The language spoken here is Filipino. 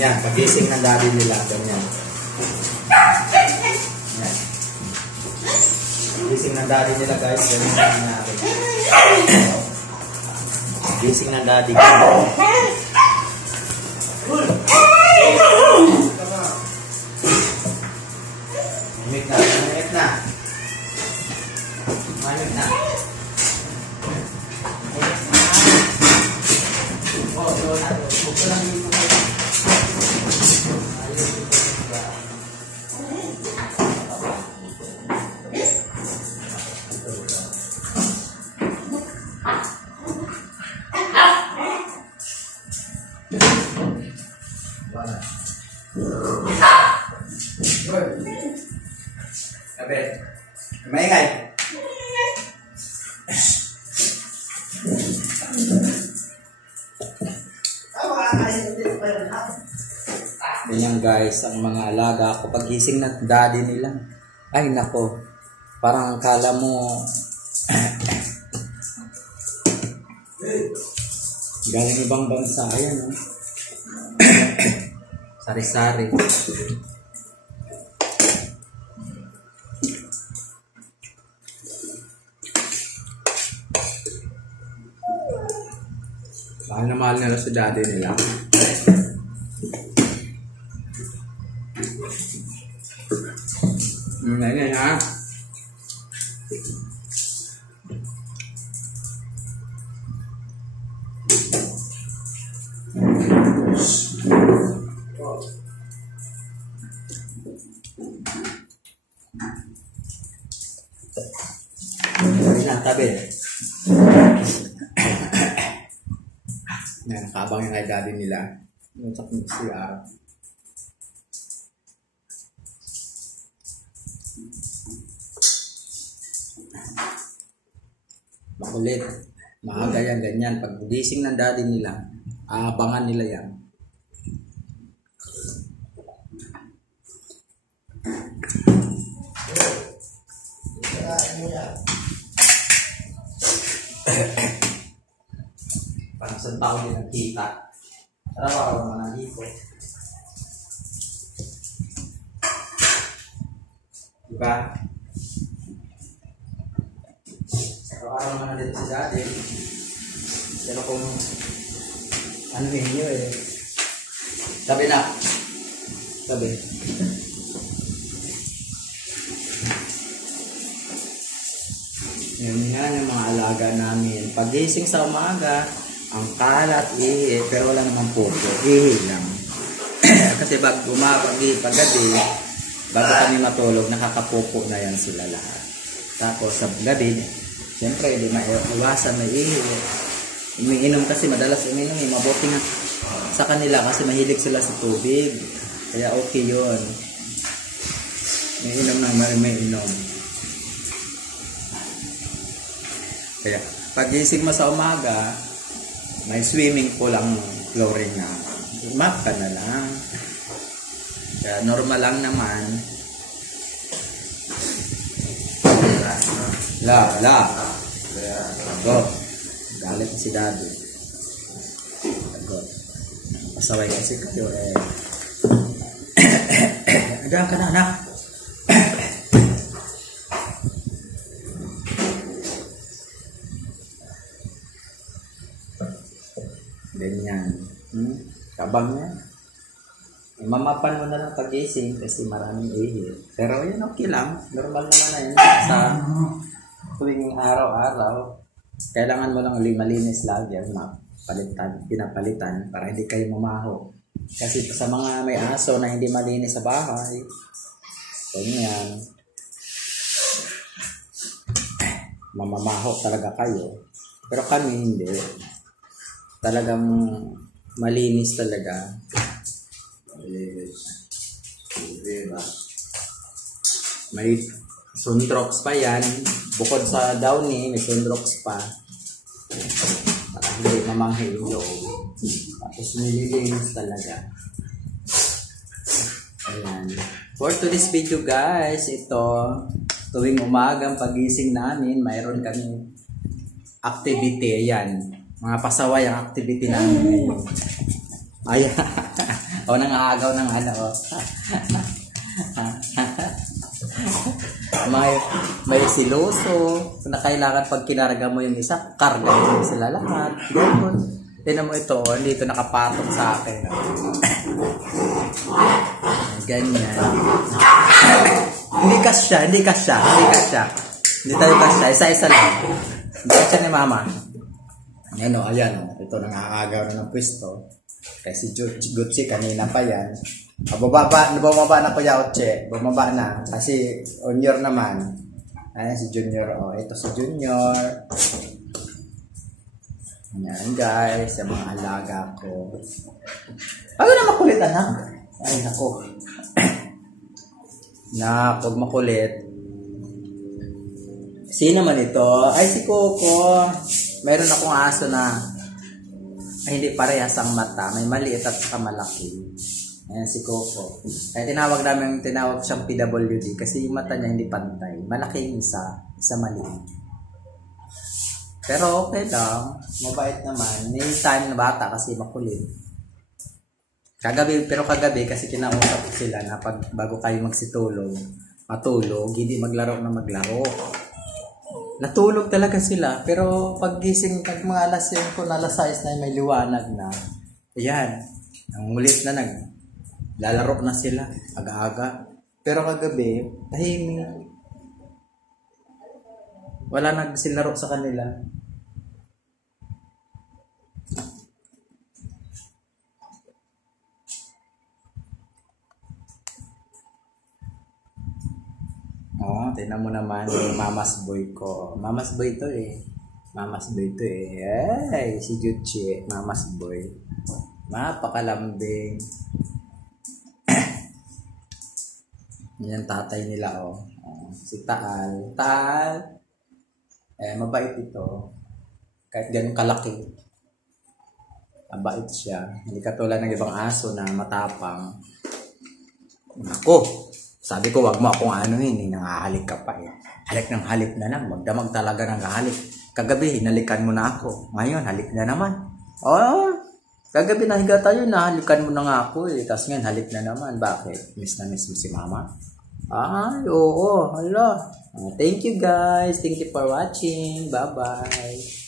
Yan, pagising ng daddy nila. Ganyan. Yan. Pagising ng daddy nila guys. Ganyan natin. Pagising ng daddy. Umit na. Umit na. Umit na. Sabi, maingay. Ganyan guys, ang mga alaga ko pagising na daddy nila. Ay nako, parang akala mo galing ibang bansa. Ayan, no? Sari-sari. Mahal na mahal nila sa daddy nila. Ganyan ha. Tabi. Nakabang yung kay daddy nila. Yung takot siya. Makulit. Maaga yan, ganyan. Pag gising ng daddy nila, aabangan nila yan. Parang isang taon din nagkita. Araw-araw naman nandito. Diba? Araw-araw naman nandito si daddy. Pero kung ano nyo eh. Sabi na. Sabi. Yan yung mga alaga namin. Pagising sa umaga, ang kalat, ihi, pero wala naman pupo. Ihi lang. Kasi pag gabi, bago kami matulog, nakakapupo na yan sila lahat. Tapos sa gabi, siyempre, di maiwasan na ihi. Umiinom kasi, madalas umiinom, mabuti nga sa kanila kasi mahilig sila sa tubig. Kaya okay yun. May inom na may inom. Kaya, pagising mo sa umaga, may swimming pool ang flooring na. Map ka na lang. Kaya, normal lang naman. Go. Galit si daddy. Go. Pasaway kasi kayo eh. Agaan ka na, anak. Ganyan. Kabang yan. Mamapan mo na lang pagising kasi maraming ihi. Pero yun okay lang. Normal naman na yun. Sa tuwing araw-araw, kailangan mo lang malinis lagi. Pinapalitan para hindi kayo mamaho. Kasi sa mga may aso na hindi malinis sa bahay, ganyan. Mamamaho talaga kayo. Pero kami hindi. Talagang malinis talaga. Malinis. Sundrox pa yan. Bukod sa Downy, may Sundrox pa. Para hindi mamanghi yung loob. Tapos nililinis talaga. Ayan. For today's video guys, ito, tuwing umagang pagising namin, mayroon kami activity. Ayan. Mga pasaway ang activity namin ngayon. Ayan. O, nangaagaw ng ano. may siloso na kailangan pag kinarga mo yung isa, karga mo sila lahat. Ganun. Tinan mo ito, dito nakapatong sa akin. Ganyan. Hindi kasya. Hindi tayo kasya. Isa-isa lang. Hindi kasya ni mama. Ayan o, ito nangaagaw na ng pwesto. Kasi Gutsi kanina pa yan. Bumaba na po Yautche. Bumaba na. Kasi Junior naman. Ayan si Junior. O, ito si Junior. Ayan guys. Yung mga alaga ko. Bago na makulit anak. Ay nako. Huwag makulit. Sino man ito? Ay si Coco. Meron akong aso na hindi parehas ang mata. May maliit at saka malaki. Ayan si Coco. Kaya tinawag siyang PWD kasi yung mata niya hindi pantay. Malaki yung isa maliit. Pero okay lang. Mabait naman. May time na bata kasi makulit. Kagabi kasi kinausap ko sila na bago kayo matulog, hindi maglaro. Natulog talaga sila, pero paggising, pag mga alas 5 na alas 6 na may liwanag na, ayan, ang ulit na lalaro na sila, aga-aga. Pero kagabi, tahimik. Wala nagsilaro sa kanila. Oh, tingnan mo naman yung Mama's Boy ko. Mama's Boy to eh. Ay, si Juchi, Mama's Boy. Mapakalambing. Yan tatay nila oh. Si Taal. Mabait ito. Kahit ganun kalaki. Mabait siya. Hindi katulad ng ibang aso na matapang. Ako! Sabi ko, wag mo akong nangahalik ka pa eh. Halik ng halik na lang. Magdamag talaga ng halik. Kagabi, hinalikan mo na ako. Ngayon, halik na naman. Oh, kagabi nahiga tayo, nahalikan mo na nga ako eh. Tapos ngayon, halik na naman. Bakit? Miss na miss mo si mama? Ay, oo. Hala. Thank you guys. Thank you for watching. Bye-bye.